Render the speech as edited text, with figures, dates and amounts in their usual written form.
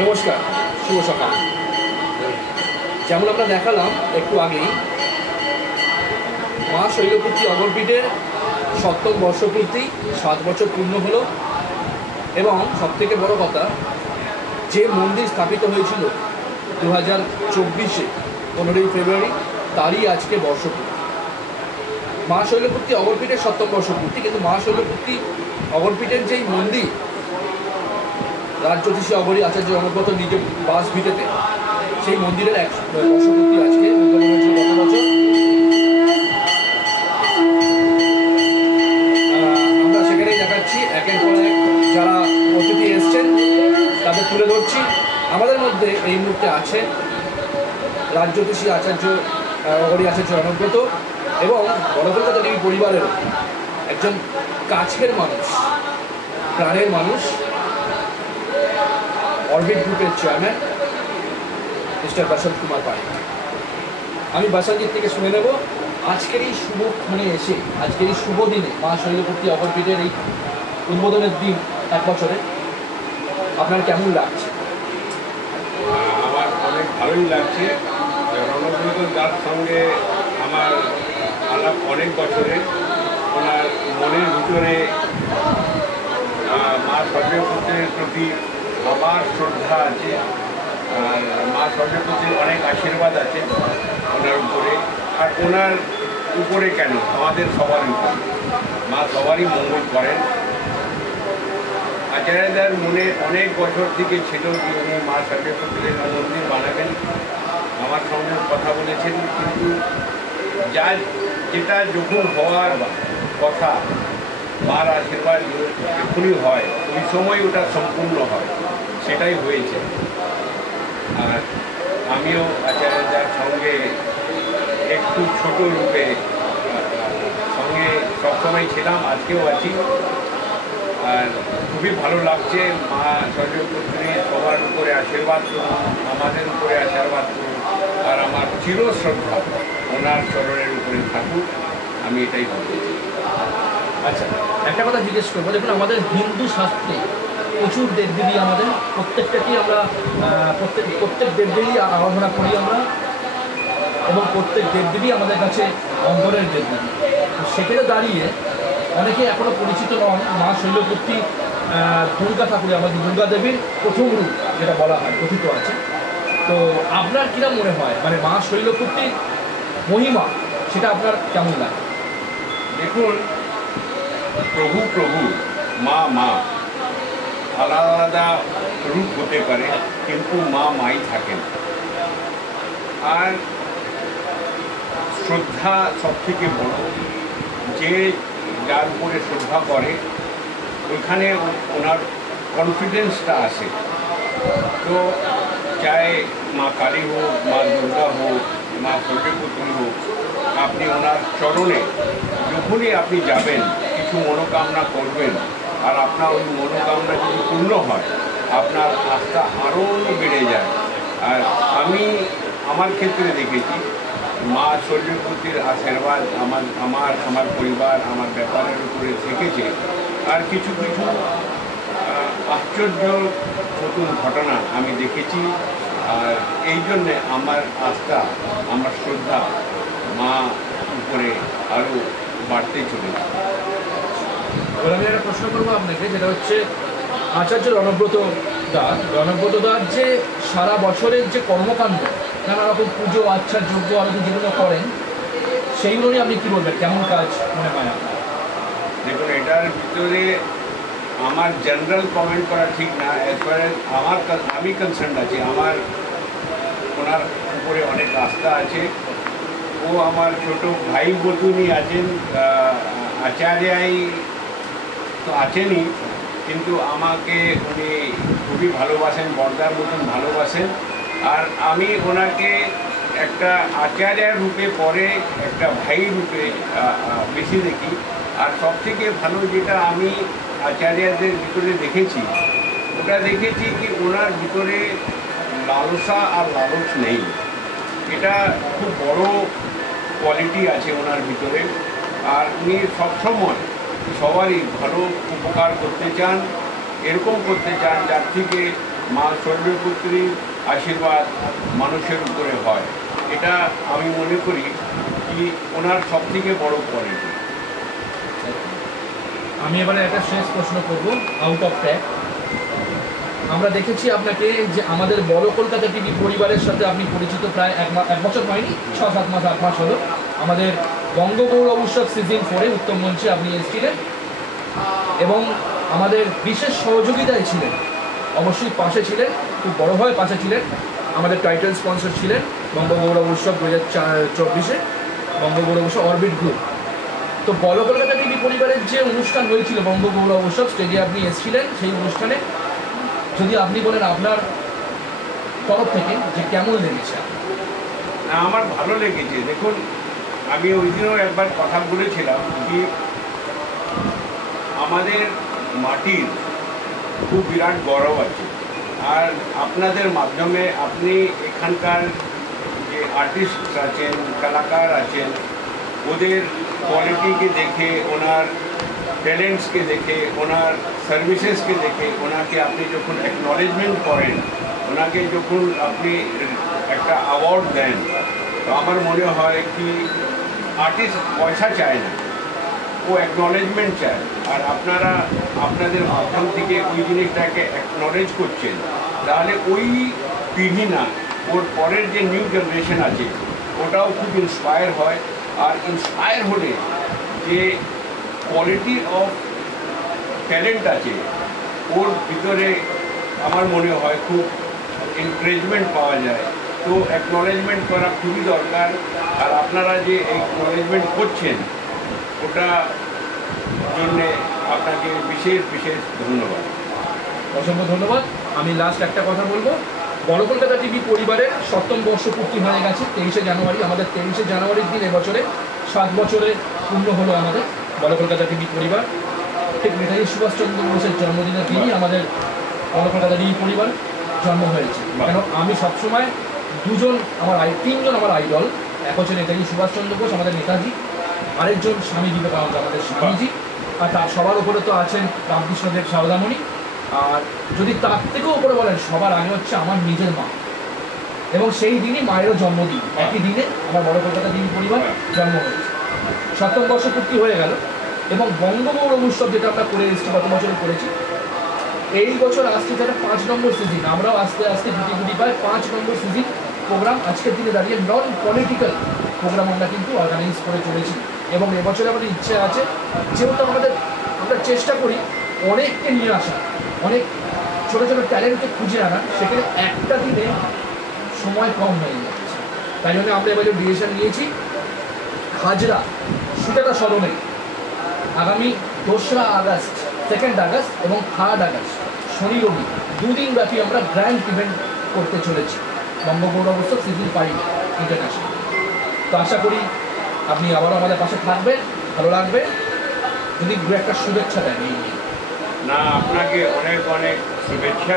নমস্কার, শুভ সকাল। যেমন আমরা দেখালাম একটু আগেই, মা শৈলপুত্রী অগরপীঠের ৭০ বর্ষপূর্তি ৭ বছর পূর্ণ হলো। এবং সবথেকে বড় কথা, যে মন্দির স্থাপিত হয়েছিল 2024-এ 15ই ফেব্রুয়ারি, তারই আজকে বর্ষপূর্তি। মা শৈলপুত্রী অগরপীঠের ৭০ বর্ষপূর্তি, কিন্তু মা শৈলপুত্রী অগরপীঠের যেই মন্দির রাজজ্যোতিষী অঘরী আচার্য অনুব্রত নিজের বাস ভিটেতে, সেই মন্দিরের বর্ষপূর্তি আজকে উদ্বোধন হয়েছিল গত বছর। আমরা সেখানেই দেখাচ্ছি একের পর এক যারা অতিথি এসছেন তাদের তুলে ধরছি। আমাদের মধ্যে এই মুহূর্তে আছে রাজজ্যোতিষী আচার্য অঘরী আচার্য অনুব্রত এবং বড়কলকাতা দেবী পরিবারের একজন কাছের মানুষ, প্রাণের মানুষ, অরবিট গ্রুপের চেয়ারম্যান মিস্টার বসন্ত কুমার পাড়ি। আমি বাসানজিৎ থেকে শুনে নেব আজকের এই শুভক্ষণে এসে, আজকের এই শুভ দিনে মা শৈলপুত্রী অগরপীঠের এই উদ্বোধনের দিন 1 বছরে আপনার কেমন লাগছে? আমার অনেক ভালোই লাগছে। রণব্রত দার সঙ্গে আমার আলাপ অনেক বছরে। ওনার মনের ভিতরে মা শৈলপুত্রের প্রতি আমার শ্রদ্ধা আছে, আর মা শৈলপুত্রের অনেক আশীর্বাদ আছে ওনার উপরে। আর ওনার উপরে কেন, আমাদের সবার উপরে মা সবারই মঙ্গল করেন। আচার্যদার মনে অনেক বছর থেকে ছিল যে উনি মা শৈলপুত্রের মন্দির বানাবেন, আমার সঙ্গে কথা বলেছেন, কিন্তু যেটা যখন হওয়ার কথা, মার আশীর্বাদ এখনই হয়, ওই সময় ওটা সম্পূর্ণ হয়, সেটাই হয়েছে। আর আমিও আচার্যদার সঙ্গে একটু ছোট রূপে সঙ্গে সবসময় ছিলাম, আজকেও আছি। আর খুবই ভালো লাগছে। মা শৈলপুত্রী সবার উপরে আশীর্বাদ করুন, আমাদের উপরে আশীর্বাদ করুন, আর আমার চিরশ্রদ্ধা ওনার চরণের উপরে থাকুক, আমি এটাই বলতে চাই। আচ্ছা, একটা কথা জিজ্ঞেস করবো। দেখুন, আমাদের হিন্দু শাস্ত্রে প্রচুর দেবদেবী, আমাদের প্রত্যেকটাকেই আমরা প্রত্যেক দেবদেবী আরাধনা করি আমরা, এবং প্রত্যেক দেবদেবী আমাদের কাছে অন্তরের দেবদেবী। সেখানে দাঁড়িয়ে অনেকে এখনও পরিচিত নন মা শৈলপুত্রী দুর্গা ঠাকুরের, আমাদের দুর্গা দেবীর প্রথম রূপ যেটা বলা হয়, কথিত আছে। তো আপনার কিনা মনে হয়, মানে মা শৈলপুত্রীর মহিমা, সেটা আপনার কেমন লাগে? দেখুন, প্রভু প্রভু, মা মা, আলাদা আলাদা রূপ হতে পারে, কিন্তু মা মাই থাকেন। আর শ্রদ্ধা সব থেকে বড়, যে যার উপরে শ্রদ্ধা করে ওইখানে ওনার কনফিডেন্সটা আসে। তো চাहे মা কালী হোক, মা দুর্গা হোক, মা শৈলপুত্রী হোক, আপনি ওনার চরণে যখনই আপনি যাবেন, কিছু মনোকামনা করবেন, আর আপনার ওই মনোকামনা যদি পূর্ণ হয়, আপনার আস্থা আরও বেড়ে যায়। আর আমি আমার ক্ষেত্রে দেখেছি মা শৈলপুত্রীর আশীর্বাদ আমার পরিবার, আমার ব্যাপারের উপরে থেকেছে। আর কিছু কিছু আশ্চর্য নতুন ঘটনা আমি দেখেছি। আর এই জন্যে আমার আস্থা, আমার শ্রদ্ধা মা উপরে আরও বাড়তে চলেছে। এবার আমি একটা প্রশ্ন করবো আপনাকে, যেটা হচ্ছে আচার্য রণব্রত দার যে সারা বছরের যে কর্মকাণ্ড, নানা রকম পুজো, আচ্ছা, যজ্ঞ, আরতি যেগুলো করেন, সেইগুলো নিয়ে আপনি কী বলবেন? কেমন কাজ মনে হয় আপনার? দেখুন, এটার ভিতরে আমার জেনারেল কমেন্ট করা ঠিক না। অ্যাজ ফার এজ আমি কনসার্ন আছি, আমার ওনার উপরে অনেক আস্থা আছে। ও আমার ছোট ভাই বতুনি আছেন, আচার্যাই তো আছেনই, কিন্তু আমাকে উনি খুবই ভালোবাসেন, বর্দার মতন ভালোবাসেন। আর আমি ওনাকে একটা আচার্যের রূপে পরে একটা ভাই রূপে বেশি দেখি। আর সবথেকে ভালো যেটা আমি আচার্যদের ভিতরে দেখেছি, ওটা দেখেছি কি ওনার ভিতরে লালসা আর লালচ নেই। এটা খুব বড় কোয়ালিটি আছে ওনার ভিতরে। আর উনি সবসময় সবারই ভালো উপকার করতে চান, এরকম করতে চান যার থেকে মা শৈলপুত্রীর আশীর্বাদ মানুষের উপরে হয়। এটা আমি মনে করি কি ওনার সবথেকে বড় কোয়ালিটি। আমি এবারে একটা শেষ প্রশ্ন করব আউট অফ ট্যাগ। আমরা দেখেছি আপনাকে যে আমাদের বড় কলকাতা টিভি পরিবারের সাথে আপনি পরিচিত প্রায় এক বছর হয়নি, 6-7 মাস 8 মাস হলো। আমাদের বঙ্গগৌরব উৎসব সিজন 4-এ উত্তম মঞ্চে আপনি এসেছিলেন এবং আমাদের বিশেষ সহযোগিতায় ছিলেন, অবশ্যই পাশে ছিলেন, খুব বড়োভাবে পাশে ছিলেন। আমাদের টাইটেল স্পন্সর ছিলেন বঙ্গগৌরব উৎসব 2024-এ বঙ্গগৌরব উৎসব অরবিট গ্রুপ। তো বড় কলকাতা টিভি পরিবারের যে অনুষ্ঠান হয়েছিল বঙ্গগৌরব উৎসব, স্টেজে আপনি এসেছিলেন, সেই অনুষ্ঠানে যদি আপনি বলেন আপনার তরফ থেকে যে কেমন লেগেছে? আমার ভালো লেগেছে। দেখুন, আমি ওই দিনও একবার কথা বলেছিলাম কি আমাদের মাটির খুব বিরাট গৌরব আছে, আর আপনাদের মাধ্যমে আপনি এখানকার যে আর্টিস্ট আছেন, কলাকার আছেন, ওদের কোয়ালিটিকে দেখে, ওনার ট্যালেন্টসকে দেখে, ওনার সার্ভিসেসকে দেখে ওনাকে আপনি যখন অ্যাকনলেজমেন্ট করেন, ওনাকে যখন আপনি একটা অ্যাওয়ার্ড দেন, তো আমার মনে হয় কি আর্টিস্ট পয়সা চায় না, ও অ্যাকনলেজমেন্ট চায়। আর আপনারা আপনাদের মাধ্যম থেকে ওই জিনিসটাকে অ্যাকনলেজ করছেন, তাহলে ওই পিঢ়ি না, ওর পরের যে নিউ জেনারেশন আছে ওটাও খুব ইন্সপায়ার হয়। আর ইন্সপায়ার হলে যে কোয়ালিটি অফ ট্যালেন্ট আছে ওর ভিতরে আমার মনে হয় খুব এনকারেজমেন্ট পাওয়া যায়। তো অ্যাকনলেজমেন্ট করা খুবই দরকার, আর আপনারা যে অ্যাকনলেজমেন্ট করছেন ওটা জন্যে আপনাকে বিশেষ বিশেষ ধন্যবাদ। অসংখ্য ধন্যবাদ। আমি লাস্ট একটা কথা বলবো, বড় কলকাতা টিভি পরিবারের 7ম বর্ষপূর্তি হয়ে গেছে 23শে জানুয়ারি। আমাদের 23শে জানুয়ারির দিন এবছরে 7 বছরে পূর্ণ হলো আমাদের বড় কলকাতা টিভি পরিবার। ঠিক নেতাজি সুভাষচন্দ্র বোসের জন্মদিনের দিনই আমাদের বড় কলকাতা টিভি পরিবার জন্ম হয়েছে। কেন আমি সবসময় তিনজন আমার আইডল। এক হচ্ছে নেতাজি সুভাষচন্দ্র বোস, আমাদের নেতাজি, আরেকজন স্বামী বিবেকানন্দ, আমাদের স্বামীজি, আর তার সবার উপরে তো আছেন রামকৃষ্ণদেব সারদামণি। আর যদি তার থেকেও উপরে বলেন, সবার আগে হচ্ছে আমার নিজের মা, এবং সেই দিনই মায়েরও জন্মদিন। একই দিনে আমার বড় কলকাতা টিভি পরিবার জন্ম হয়েছে। 7ম বর্ষপূর্তি হয়ে গেল এবং বঙ্গগৌরব উৎসব যেটা আমরা করে এসেছি, গত বছরে করেছি, এই বছর আসছে যেটা 5 নম্বর সিজন। আমরাও আস্তে আস্তে গুটি পাই 5 নম্বর সিজন প্রোগ্রাম আজকের দিনে দাঁড়িয়ে নন পলিটিক্যাল প্রোগ্রাম আমরা কিন্তু অর্গানাইজ করে চলেছি। এবং এবছরে আমাদের ইচ্ছে আছে, যেহেতু আমরা চেষ্টা করি অনেককে নিয়ে আসা, অনেক ছোটো ছোটো ট্যালেন্টকে খুঁজে আনা, সেখানে একটা দিনে সময় কম হয়ে যাচ্ছে। তাই জন্য আমরা এবারে ডিসিশন নিয়েছি হাজরা সুজাতা সদনে আগামী 2রা আগস্ট, 2nd আগস্ট এবং 3rd আগস্ট শনি রবি 2 দিন ব্যাপী আমরা গ্র্যান্ড ইভেন্ট করতে চলেছি বঙ্গগৌরব উৎসব সিজন 5 ইন্টারন্যাশনাল। তো আশা করি আপনি আবারও আমাদের পাশে থাকবেন, ভালো লাগবে। যদি দু একটা শুভেচ্ছা দেন। না, আপনাকে অনেক অনেক শুভেচ্ছা।